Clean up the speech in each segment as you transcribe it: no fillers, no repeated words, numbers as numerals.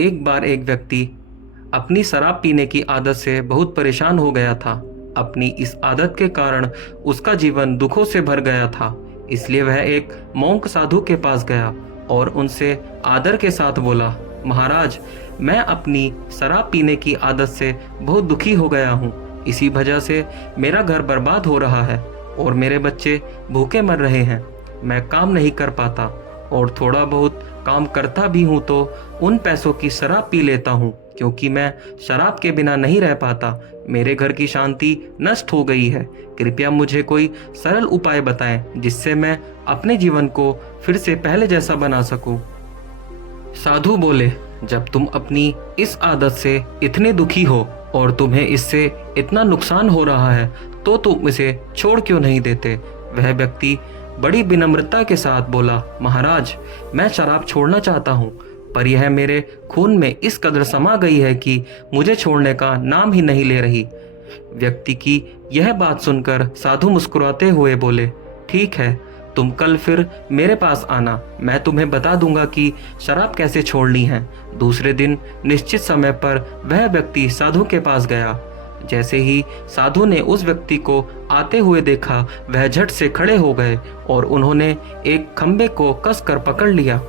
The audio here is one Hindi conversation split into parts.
एक बार एक व्यक्ति अपनी शराब पीने की आदत से बहुत परेशान हो गया था। अपनी इस आदत के कारण उसका जीवन दुखों से भर गया था। इसलिए वह एक मोंक साधु के पास गया और उनसे आदर के साथ बोला, महाराज, मैं अपनी शराब पीने की आदत से बहुत दुखी हो गया हूँ। इसी वजह से मेरा घर बर्बाद हो रहा है और मेरे बच्चे भूखे मर रहे हैं। मैं काम नहीं कर पाता और थोड़ा बहुत काम करता भी हूँ तो उन पैसों की शराब पी लेता हूँ, क्योंकि मैं शराब के बिना नहीं रह पाता। मेरे घर की शांति नष्ट हो गई है। कृपया मुझे कोई सरल उपाय बताएं जिससे मैं अपने जीवन को फिर से पहले जैसा बना सकूं। साधु बोले, जब तुम अपनी इस आदत से इतने दुखी हो और तुम्हें इससे इतना नुकसान हो रहा है तो तुम इसे छोड़ क्यों नहीं देते। वह व्यक्ति बड़ी विनम्रता के साथ बोला, महाराज, मैं शराब छोड़ना चाहता हूँ, पर यह मेरे खून में इस कदर समा गई है कि मुझे छोड़ने का नाम ही नहीं ले रही। व्यक्ति की यह बात सुनकर साधु मुस्कुराते हुए बोले, ठीक है, तुम कल फिर मेरे पास आना, मैं तुम्हें बता दूंगा कि शराब कैसे छोड़नी है। दूसरे दिन निश्चित समय पर वह व्यक्ति साधु के पास गया। जैसे ही साधु ने उस व्यक्ति को आते हुए देखा, वह झट से खड़े हो गए और उन्होंने एक खंबे को कसकर पकड़ लिया।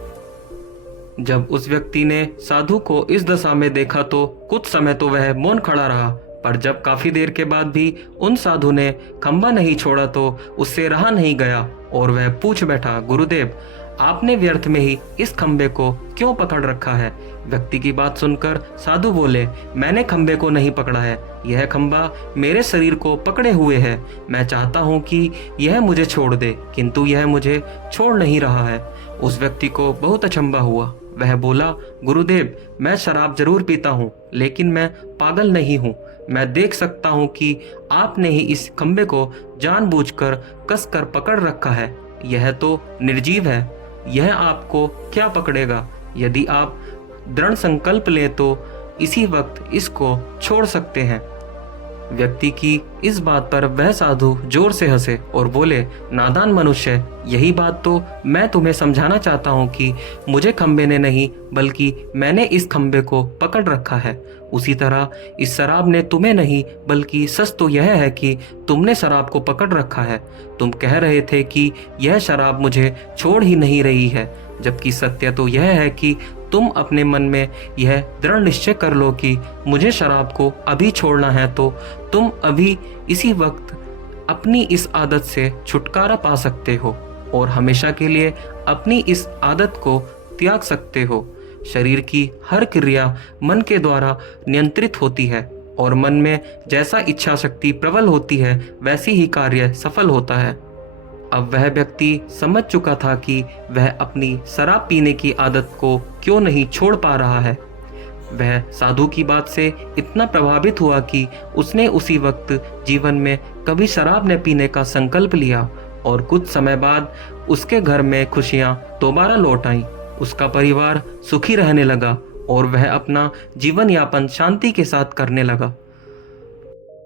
जब उस व्यक्ति ने साधु को इस दशा में देखा तो कुछ समय तो वह मौन खड़ा रहा, पर जब काफी देर के बाद भी उन साधु ने खंबा नहीं छोड़ा तो उससे रहा नहीं गया और वह पूछ बैठा, गुरुदेव, आपने व्यर्थ में ही इस खंबे को क्यों पकड़ रखा है। व्यक्ति की बात सुनकर साधु बोले, मैंने खंबे को नहीं पकड़ा है, यह खंबा मेरे शरीर को पकड़े हुए है। मैं चाहता हूँ कि यह मुझे छोड़ दे, किंतु यह मुझे छोड़ नहीं रहा है। उस व्यक्ति को बहुत अचंभा हुआ। वह बोला, गुरुदेव, मैं शराब जरूर पीता हूँ, लेकिन मैं पागल नहीं हूँ। मैं देख सकता हूँ कि आपने ही इस खंबे को जानबूझकर कसकर पकड़ रखा है। यह तो निर्जीव है, यह आपको क्या पकड़ेगा। यदि आप दृढ़ संकल्प लें तो इसी वक्त इसको छोड़ सकते हैं। व्यक्ति की इस बात पर वह साधु जोर से हंसे और बोले, नादान मनुष्य, यही बात तो मैं तुम्हें समझाना चाहता हूँ कि मुझे खंबे ने नहीं बल्कि मैंने इस खंबे को पकड़ रखा है। उसी तरह इस शराब ने तुम्हें नहीं, बल्कि सच तो यह है कि तुमने शराब को पकड़ रखा है। तुम कह रहे थे कि यह शराब मुझे छोड़ ही नहीं रही है, जबकि सत्य तो यह है कि तुम अपने मन में यह दृढ़ निश्चय कर लो कि मुझे शराब को अभी छोड़ना है, तो तुम अभी इसी वक्त अपनी इस आदत से छुटकारा पा सकते हो और हमेशा के लिए अपनी इस आदत को त्याग सकते हो। शरीर की हर क्रिया मन के द्वारा नियंत्रित होती है और मन में जैसा इच्छा शक्ति प्रबल होती है वैसी ही कार्य सफल होता है। अब वह व्यक्ति समझ चुका था कि वह अपनी शराब पीने की आदत को क्यों नहीं छोड़ पा रहा है। वह साधु की बात से इतना प्रभावित हुआ कि उसने उसी वक्त जीवन में कभी शराब न पीने का संकल्प लिया और कुछ समय बाद उसके घर में खुशियां दोबारा लौट आईं। उसका परिवार सुखी रहने लगा और वह अपना जीवन यापन शांति के साथ करने लगा।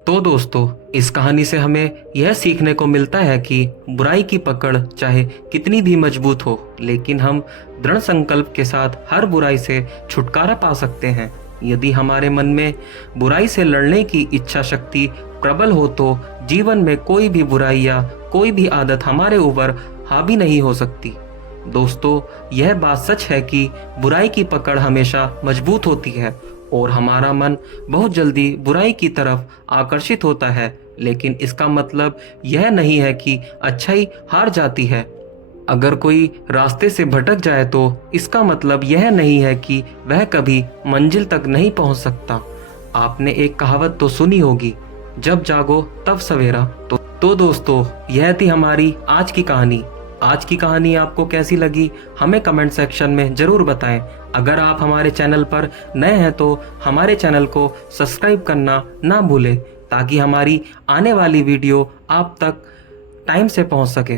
तो दोस्तों, इस कहानी से हमें यह सीखने को मिलता है कि बुराई की पकड़ चाहे कितनी भी मजबूत हो, लेकिन हम दृढ़ संकल्प के साथ हर बुराई से छुटकारा पा सकते हैं। यदि हमारे मन में बुराई से लड़ने की इच्छा शक्ति प्रबल हो तो जीवन में कोई भी बुराई या कोई भी आदत हमारे ऊपर हावी नहीं हो सकती। दोस्तों, यह बात सच है कि बुराई की पकड़ हमेशा मजबूत होती है और हमारा मन बहुत जल्दी बुराई की तरफ आकर्षित होता है, लेकिन इसका मतलब यह नहीं है कि अच्छाई हार जाती है। अगर कोई रास्ते से भटक जाए तो इसका मतलब यह नहीं है कि वह कभी मंजिल तक नहीं पहुंच सकता। आपने एक कहावत तो सुनी होगी, जब जागो तब सवेरा। तो दोस्तों, यह थी हमारी आज की कहानी। आज की कहानी आपको कैसी लगी हमें कमेंट सेक्शन में जरूर बताएं। अगर आप हमारे चैनल पर नए हैं तो हमारे चैनल को सब्सक्राइब करना ना भूलें, ताकि हमारी आने वाली वीडियो आप तक टाइम से पहुंच सके।